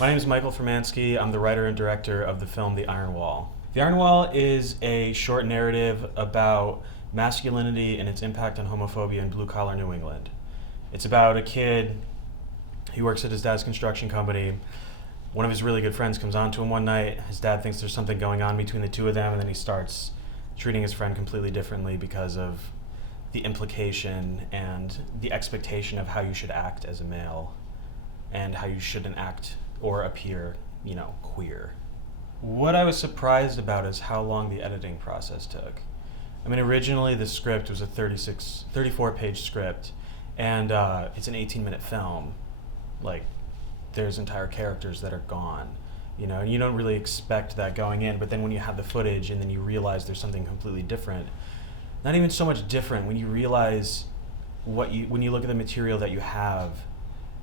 My name is Michael Formanski. I'm the writer and director of the film The Iron Wall. The Iron Wall is a short narrative about masculinity and its impact on homophobia in blue-collar New England. It's about a kid, he works at his dad's construction company. One of his really good friends comes on to him one night. His dad thinks there's something going on between the two of them, and then he starts treating his friend completely differently because of the implication and the expectation of how you should act as a male and how you shouldn't act or appear, queer. What I was surprised about is how long the editing process took. I mean, originally the script was a 34-page script, and it's an 18-minute film. Like, there's entire characters that are gone, and you don't really expect that going in, but then when you have the footage and then you realize there's something completely different, not even so much different, when you realize when you look at the material that you have,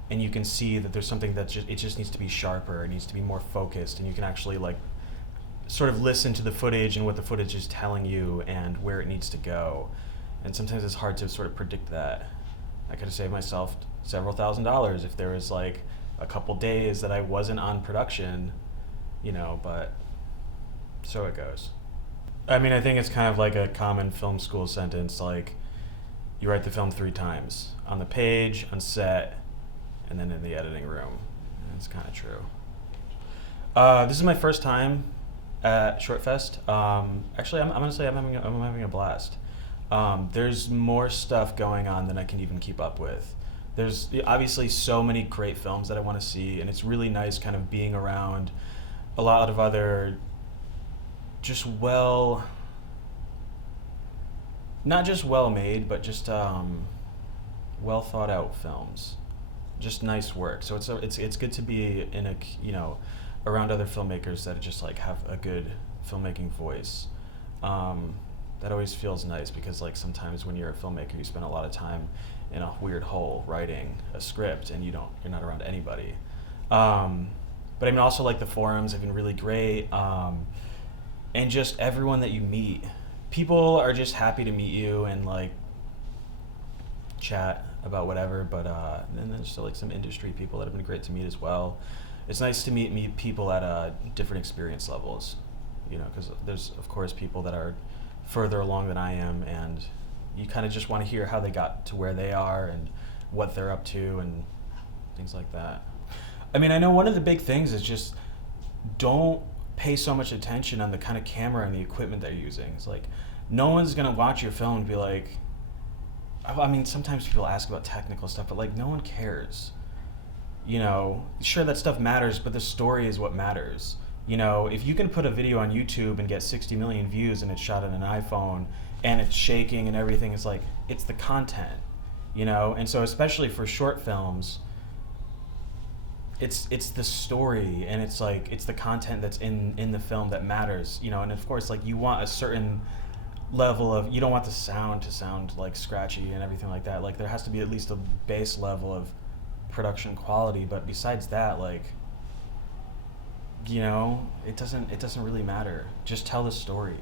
and you can see that there's something that it just needs to be sharper, it needs to be more focused, and you can actually sort of listen to the footage and what the footage is telling you and where it needs to go. And sometimes it's hard to sort of predict that. I could have saved myself several $1,000s if there was a couple days that I wasn't on production, but so it goes. I mean, I think it's kind of like a common film school sentence, you write the film 3 times, on the page, on set, and then in the editing room. And it's kind of true. This is my first time at ShortFest. Actually, I'm gonna say I'm having a blast. There's more stuff going on than I can even keep up with. There's obviously so many great films that I want to see, and it's really nice kind of being around a lot of other just not just well made, but just well thought out films. Just nice work. So it's good to be in around other filmmakers that just have a good filmmaking voice. That always feels nice because sometimes when you're a filmmaker, you spend a lot of time in a weird hole writing a script and you're not around anybody. But I mean, also the forums have been really great, and just everyone that you meet, people are just happy to meet you and chat about whatever. But and there's still some industry people that have been great to meet as well. It's nice to meet people at different experience levels, because there's of course people that are further along than I am, and you kind of just want to hear how they got to where they are and what they're up to and things like that. I mean, I know one of the big things is just don't pay so much attention on the kind of camera and the equipment they're using. It's no one's gonna watch your film and be I mean, sometimes people ask about technical stuff, but no one cares. Sure, that stuff matters, but the story is what matters. If you can put a video on YouTube and get 60 million views and it's shot on an iPhone and it's shaking and everything, it's the content, And so especially for short films, it's the story and it's the content that's in the film that matters, And of course, you want a certain level of, you don't want the sound to sound scratchy and everything like that. There has to be at least a base level of production quality, but besides that, it doesn't really matter. Just tell the story.